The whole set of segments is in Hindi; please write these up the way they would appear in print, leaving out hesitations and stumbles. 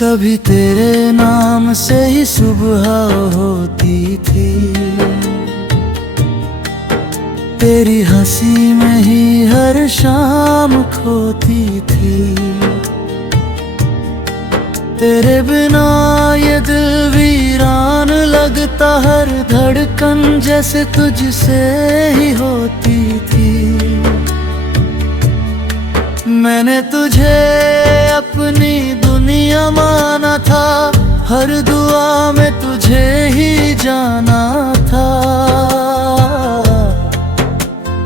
कभी तेरे नाम से ही सुबह होती थी, तेरी हंसी में ही हर शाम खोती थी। तेरे बिना ये दिल वीरान लगता, हर धड़कन जैसे तुझसे ही होती थी। मैंने तुझे अपनी दुनिया माना था, हर दुआ में तुझे ही जाना था।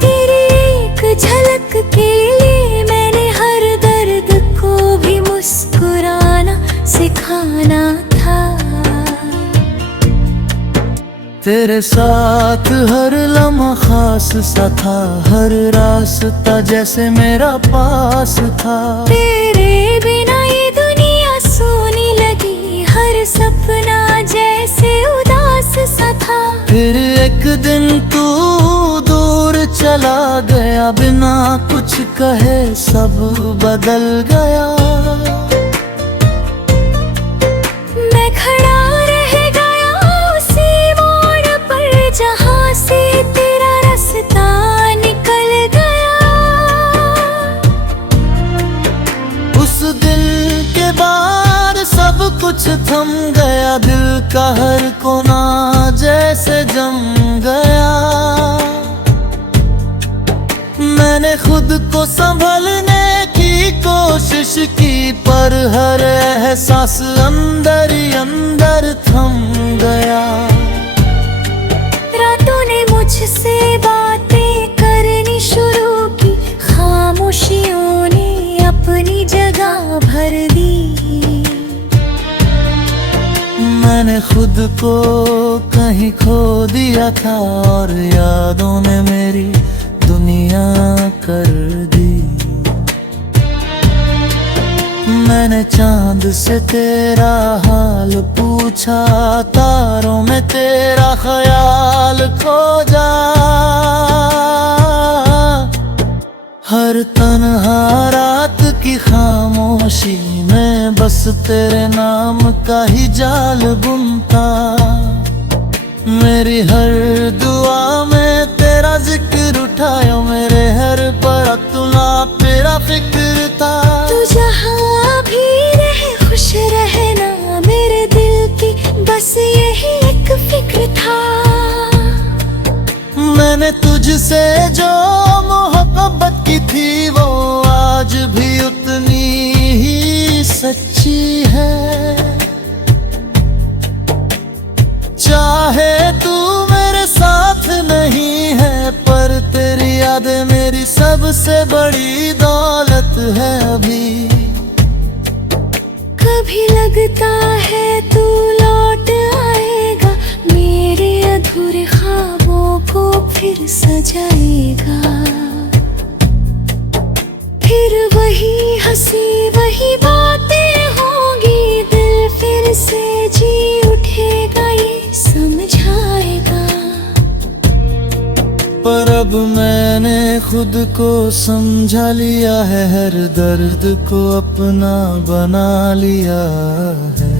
तेरी एक झलक के लिए मैंने हर दर्द को भी मुस्कुराना सिखाना था। तेरे साथ हर लम्हा खास सा था, हर रास्ता जैसे मेरा पास था। तेरे बिना ये दुनिया सोनी लगी, हर सपना जैसे उदास सा था। फिर एक दिन तू दूर चला गया, बिना कुछ कहे सब बदल गया। मैं खड़ा रह गया उसी मोड़ पर, जहाँ से तेरा रास्ता निकल गया। उस दिल के बाद सब कुछ थम गया, दिल का हर कोना जैसे जम गया। मैंने खुद को संभलने की कोशिश की, पर हर एहसास अंदर ही अंदर थम गया। रातों ने मुझसे बातें करनी शुरू की, खामोशियों ने अपनी जगह भर दी। मैंने खुद को कहीं खो दिया था, और यादों ने मेरी दुनिया कर दी। मैंने चांद से तेरा हाल पूछा, तारों में तेरा ख्याल खोजा। हर तन्हा रात की खामोशी में बस तेरे नाम का ही जाल बुनता। मेरी हर दुआ में तेरा जिक्र उठाया, मेरे हर पर तुला तेरा फिक्र था। तू जहाँ भी रहे खुश रहना, मेरे दिल की बस यही एक फिक्र था। मैंने तुझसे जो मोहब्बत की थी, वो आज भी उतनी ही सच्ची है। चाहे तू मेरे साथ नहीं है, पर तेरी यादें मेरी सबसे बड़ी दौलत है अभी। कभी लगता है तू लौट आएगा, मेरे अधूरे ख्वाबों को फिर सजाएगा। फिर वही हंसी वही बातें होंगी, दिल फिर से जी उठेगा, ये समझाएगा। पर अब मैंने खुद को समझा लिया है, हर दर्द को अपना बना लिया है।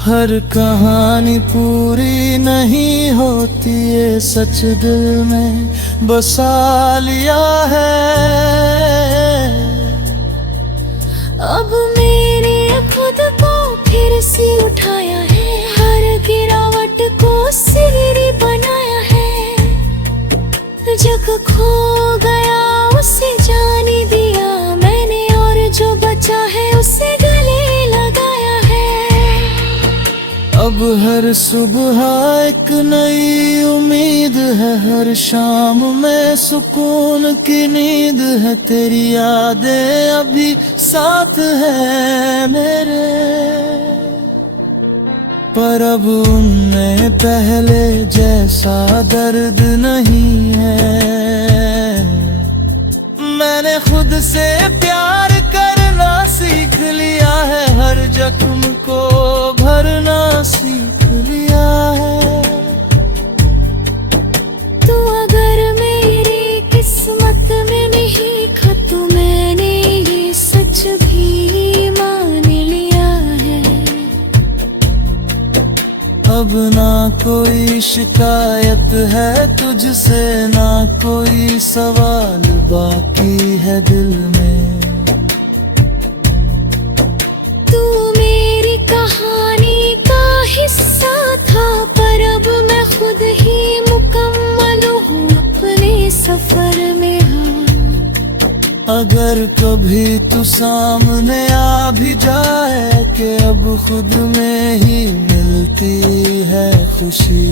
हर कहानी पूरी नहीं होती, ये सच दिल में बसा लिया है। अब मैंने खुद को फिर से उठाया है, हर गिरावट को सीढ़ी बनाया है। जग खो गया उसे जाने दिया मैंने, और जो बचा है उसे गले लगाया है। अब हर सुबह एक नई उम्मीद है, हर शाम में सुकून की नींद है। तेरी यादें अभी साथ है मेरे, पर अब उनमें पहले जैसा दर्द नहीं है। मैंने खुद से प्यार करना सीख लिया है, हर जख्म को भरना सीख लिया है। तू अगर मेरी किस्मत में नहीं लिखा, तो मैंने ये सच भी कोई शिकायत है तुझसे, ना कोई सवाल बाकी है दिल में। तू मेरी कहानी का हिस्सा था, पर अब मैं खुद ही मुकम्मल हूँ अपने सफर में। हाँ, अगर कभी तू सामने आ भी जाए कि अब खुद में ही मिलती है खुशी।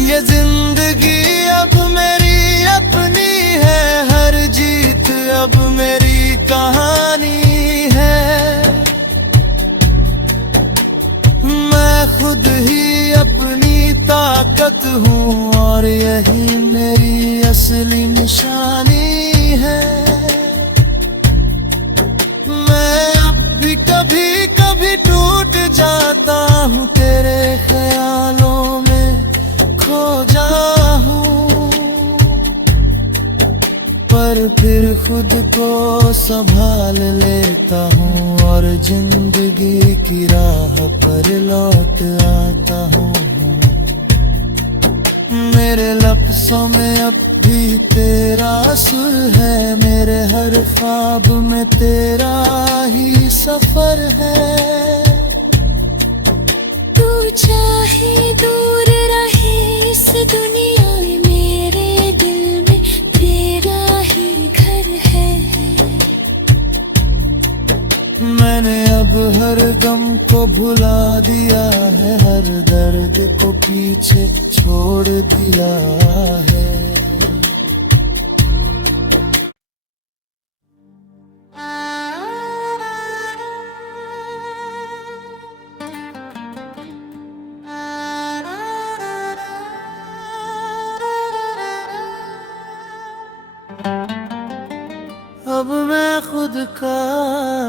ये जिंदगी अब मेरी अपनी है, हर जीत अब मेरी कहानी है। मैं खुद ही अपनी ताकत हूँ और यही मेरी असली निशानी है। मैं अब भी कभी कभी टूट जाता हूँ, तेरे ख्यालों में खो जाऊं, पर फिर खुद को संभाल लेता हूँ और जिंदगी की राह पर लौट आता हूँ। मेरे लफ्ज़ों में अब भी तेरा सुर है, मेरे हर ख्वाब में तेरा ही सफर है। तू चाहे दूर रहे इस दुनिया में, मेरे दिल में तेरा ही घर है। मैंने अब हर गम को भुला दिया है, हर दर्द को पीछे छोड़ दिया है। अब मैं खुद का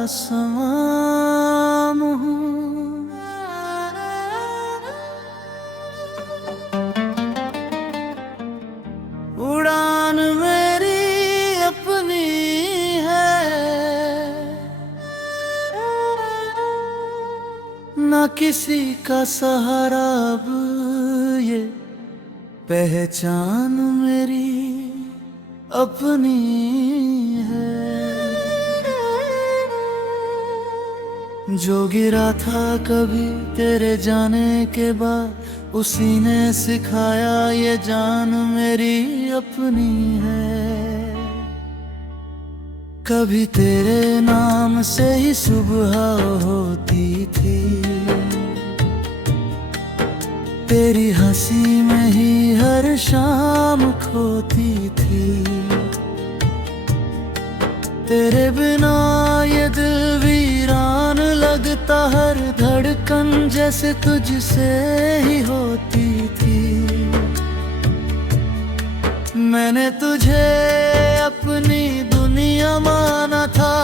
समान हूँ, उड़ान मेरी अपनी है, न किसी का सहारा अब ये पहचान मेरी अपनी है। जो गिरा था कभी तेरे जाने के बाद, उसी ने सिखाया ये जान मेरी अपनी है। कभी तेरे नाम से ही सुबह होती थी, तेरी हंसी में ही हर शाम खोती थी। तेरे बिना ये दिल वीरान लगता, हर धड़कन जैसे तुझसे ही होती थी। मैंने तुझे अपनी दुनिया माना था,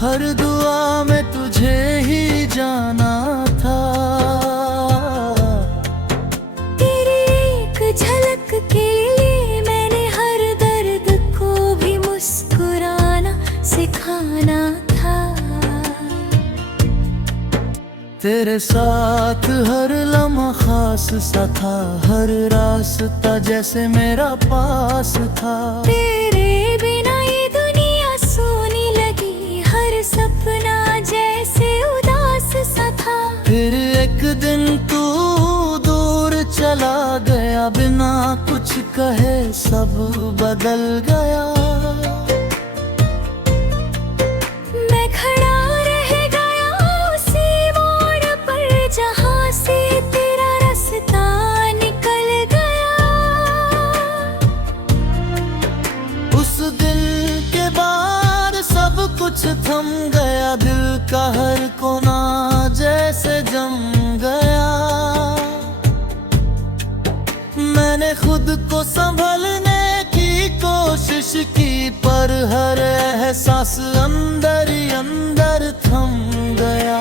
हर दुआ में तुझे ही जाना था। तेरी एक झलक के लिए मैंने हर दर्द को भी मुस्कुराना सिखाना था। तेरे साथ हर लम्हा खास सा था, हर रास्ता जैसे मेरा पास था। तेरे बिना ये दुनिया सोनी लगी, हर सपना जैसे उदास सा था। फिर एक दिन तू दूर चला गया, बिना कुछ कहे सब बदल गया। मैं खड़ा रह गया उसी मोड़ पर, जहाँ से तेरा रास्ता निकल गया। उस दिल के बाद सब कुछ थम गया, दिल का हर कोना जैसे जम गया। मैंने खुद को संभलने की कोशिश की, पर हर एहसास अंदर ही अंदर थम गया।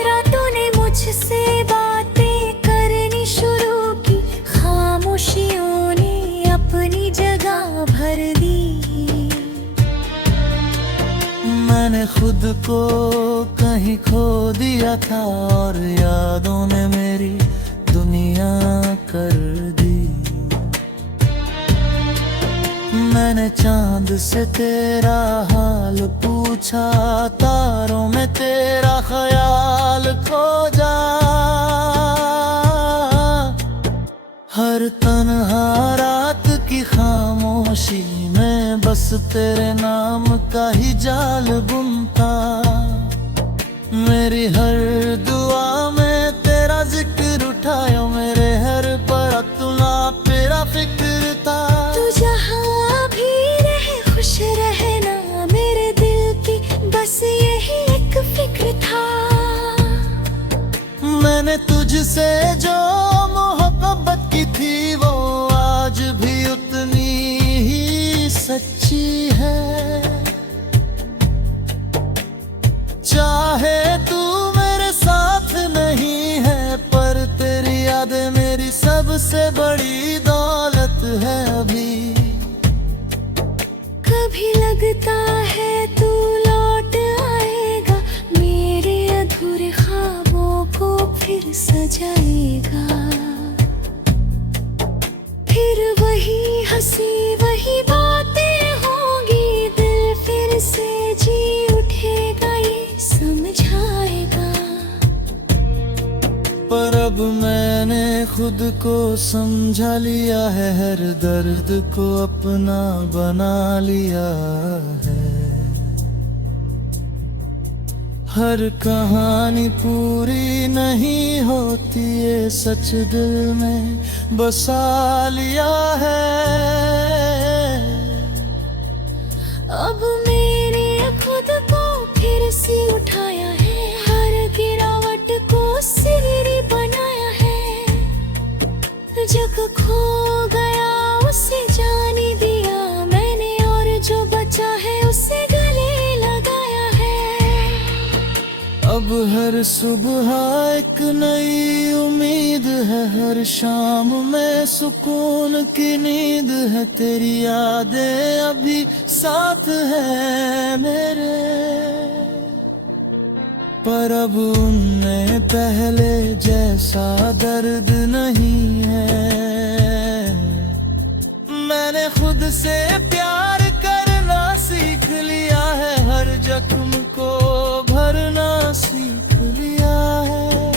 रातों ने मुझसे बातें करनी शुरू की, खामोशियों ने अपनी जगह भर दी। मैं मैंने खुद को कहीं खो दिया था और यादों ने मेरी दुनिया कर दी। मैंने चांद से तेरा हाल पूछा, तारों में तेरा ख्याल खोजा। हर तन्हा रात की खामोशी में बस तेरे नाम का ही जाल बुनता। मेरी हर दुआ में तेरा जिक्र उठायो, मेरे हर पर तुला तेरा फिक्र था। तू जहाँ भी रहे खुश रहना, मेरे दिल की बस यही एक फिक्र था। मैंने तुझसे जो मोहब्बत की थी वो आज भी उतनी ही सच्ची है। चाहे तू मेरे साथ नहीं है, पर तेरी यादें मेरी सबसे बड़ी दौलत है अभी। कभी लगता है तू लौट आएगा, मेरे अधूरे ख्वाबों को फिर सजाएगा। फिर वही हंसी वही बातें होंगी, दिल फिर से जी उठेगा, ये समझाएगा। पर अब मैंने खुद को समझा लिया है, हर दर्द को अपना बना लिया है। हर कहानी पूरी नहीं होती, ये सच दिल में बसा लिया है। अब मैंने खुद को फिर से उठाया है, हर गिरावट को सीढ़ी बनाया है। जग खो गया उसे जाने दिया मैंने, और जो बचा है उसे गले लगाया है। अब हर सुबह एक नई उम्मीद है, हर शाम में सुकून की नींद है। तेरी यादें अभी साथ है मेरे, पर अब उनमें पहले जैसा दर्द नहीं है। मैंने खुद से प्यार करना सीख लिया है, हर जख्म को भरना सीख लिया है।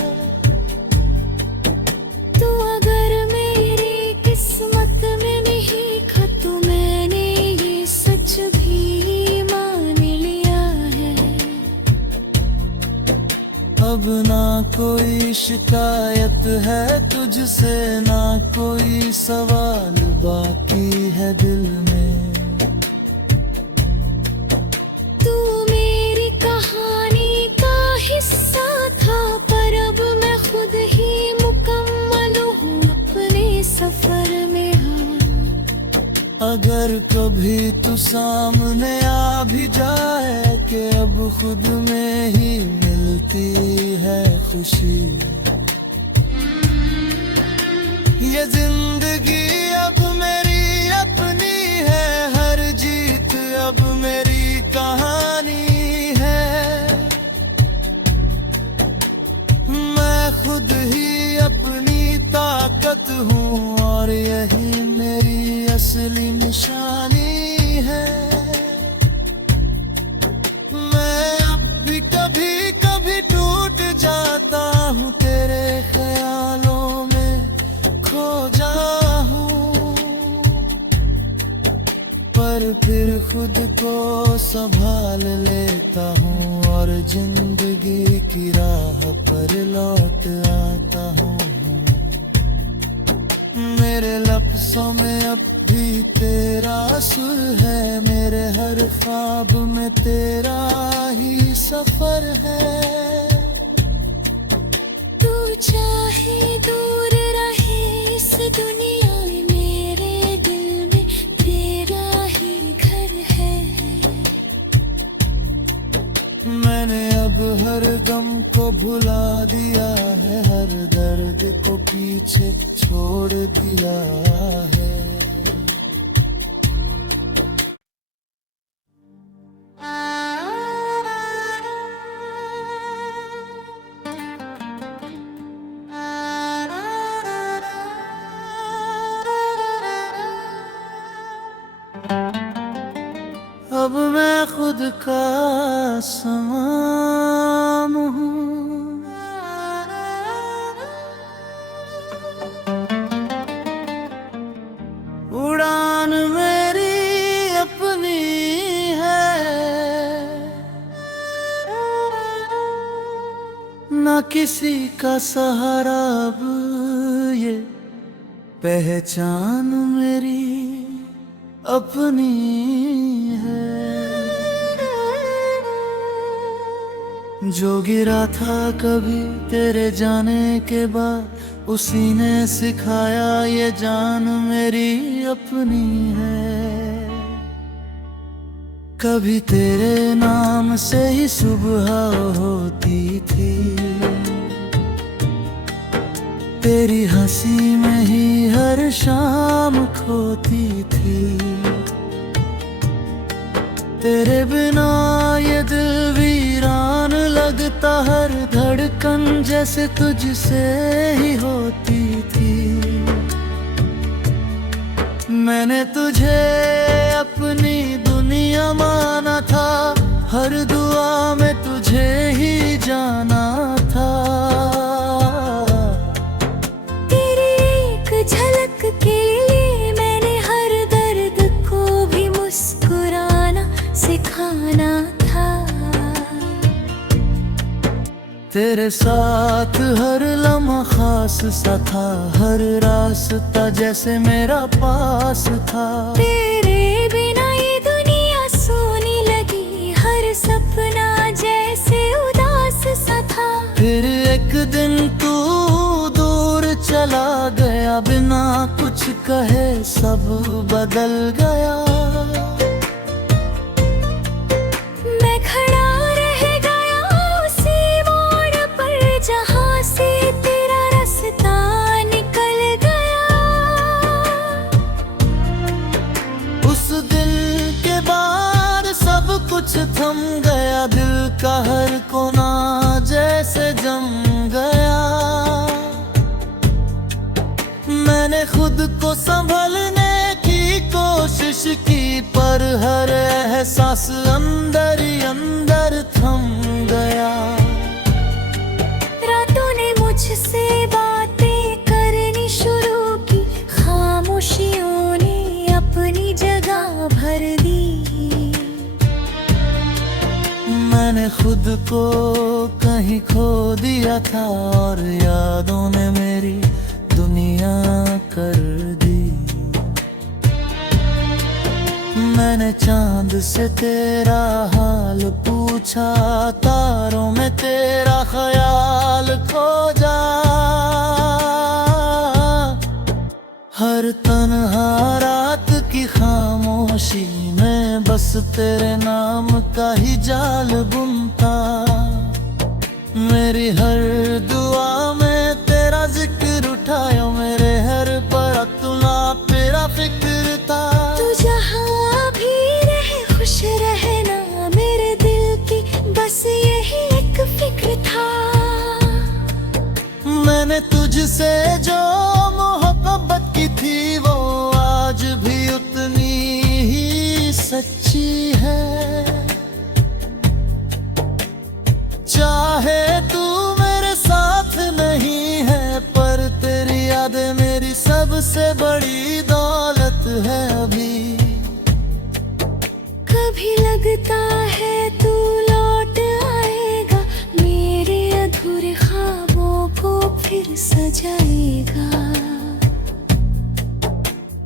तू अगर मेरी किस्मत में नहीं था, तो मैंने ये सच भी मान लिया है। अब ना कोई शिकायत है तुझसे, ना कोई सवाल बाकी है दिल में। तू मेरी कहानी का हिस्सा था, पर अब मैं खुद ही मुकम्मल हूँ अपने सफर में। हाँ, अगर कभी तू सामने आ भी जाए कि अब खुद में ही मिलती है खुशी। ये जिंदगी अब मेरी अपनी है, हर जीत अब मेरी कहानी है। मैं खुद ही अपनी ताकत हूँ और यही मेरी असली निशानी है। मैं अब भी कभी कभी टूट जाता हूँ, तेरे ख्यालों में खो जाऊं, पर फिर खुद को संभाल लेता हूँ और जिंदगी की राह पर लौट आता हूँ। मेरे लफ्ज़ों में अब भी तेरा सुर है, मेरे हर ख्वाब में तेरा ही सफर है। तू चाहे दूर रहे इस दुनिया में, मेरे दिल में तेरा ही घर है। मैंने अब हर गम को भुला दिया है, हर दर्द को पीछे छोड़ दिया है। अब मैं खुद का समान हूँ। उड़ान मेरी अपनी है, ना किसी का सहारा अब ये पहचान मेरी अपनी है। जो गिरा था कभी तेरे जाने के बाद, उसी ने सिखाया ये जान मेरी अपनी है। कभी तेरे नाम से ही सुबह होती थी, तेरी हंसी में ही हर शाम खोती थी। तेरे बिना ये दिल वीरान लगता, हर धड़कन जैसे तुझसे ही होती थी। मैंने तुझे अपनी दुनिया माना था, हर दुआ में तुझे ही जाना था। तेरी एक झलक के लिए मैंने हर दर्द को भी मुस्कुराना सिखाना था। तेरे साथ हर लम्हा खास सा था, हर रास्ता जैसे मेरा पास था। तेरे बिना ये दुनिया सोनी लगी, हर सपना जैसे उदास सा था। फिर एक दिन तू दूर चला गया, बिना कुछ कहे सब बदल गया। मैं खड़ा रह गया उसी मोड़ पर, जहाँ से तेरा रास्ता निकल गया। उस दिल के बाद सब कुछ थम गया, दिल का हर कोना जैसे जम गया। मैंने खुद को संभलने की कोशिश की, पर हर एहसास अंदर ही अंदर थम गया। रातों ने मुझसे बातें करनी शुरू की, खामोशियों ने अपनी जगह भर दी। मैंने खुद को कहीं खो दिया था, और यादों ने मेरी दुनिया कर दी। मैंने चांद से तेरा हाल पूछा, तारों में तेरा ख्याल खोजा। हर तन्हा रात की खामोशी में बस तेरे नाम का ही जाल बुनता। मेरी हर दुआ में तेरा जिक्र उठाया, मेरे हर पर तुला तेरा फिक्र था। तू जहाँ भी रहे खुश रहना, मेरे दिल की बस यही एक फिक्र था। मैंने तुझसे जो मोहब्बत की थी, वो आज भी उतनी ही सच्ची है। चाहे तू मेरे साथ नहीं है, पर तेरी यादें मेरी सबसे बड़ी दौलत है अभी। कभी लगता है तू लौट आएगा, मेरे अधूरे ख्वाबों को फिर सजाएगा।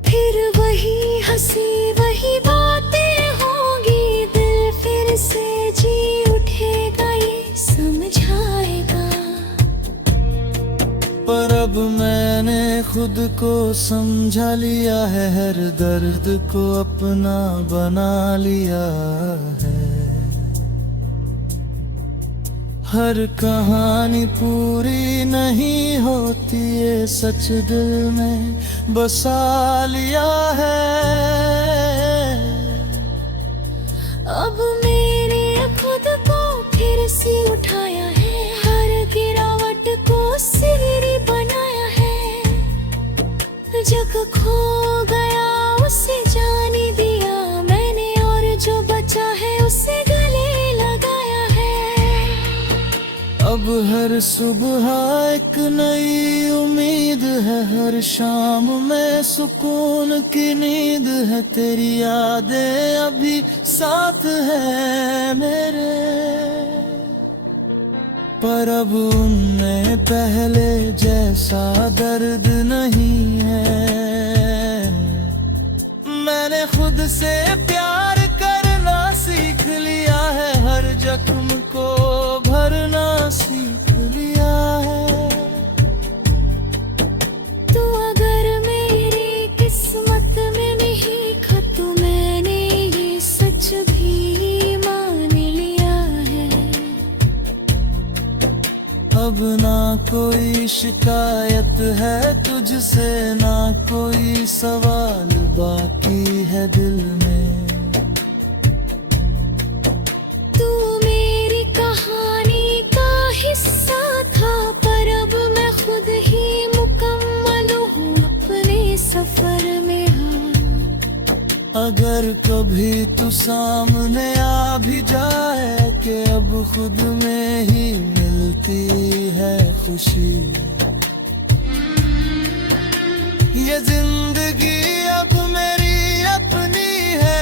फिर वही हंसी वही बातें होंगी, दिल फिर से जी उठेगा, ये समझाएगा। पर अब मैंने खुद को समझा लिया है, हर दर्द को अपना बना लिया है। हर कहानी पूरी नहीं होती, ये सच दिल में बसा लिया है। अब मैंने खुद को फिर से उठाया है, हर गिरावट को सीढ़ी बनाया है। जग खो गया उसे जाने दिया मैंने, और जो बचा हर सुबह एक नई उम्मीद है, हर शाम में सुकून की नींद है, तेरी यादें अभी साथ है मेरे। पर अब उनमें पहले जैसा दर्द नहीं है। मैंने खुद से प्यार करना सीख लिया है, हर जख्म को भरना सीख लिया है। तू अगर मेरी किस्मत में नहीं था तो मैंने ये सच भी मान लिया है। अब ना कोई शिकायत है तुझसे, ना कोई सवाल बाकी है दिल में। तू मेरी कहानी का हिस्सा था, पर अब मैं खुद ही मुकम्मल हूँ अपने सफर में। हाँ, अगर कभी तू सामने आ भी जाए कि अब खुद में ही मिलती है खुशी। ये जिंदगी अब मेरी अपनी है,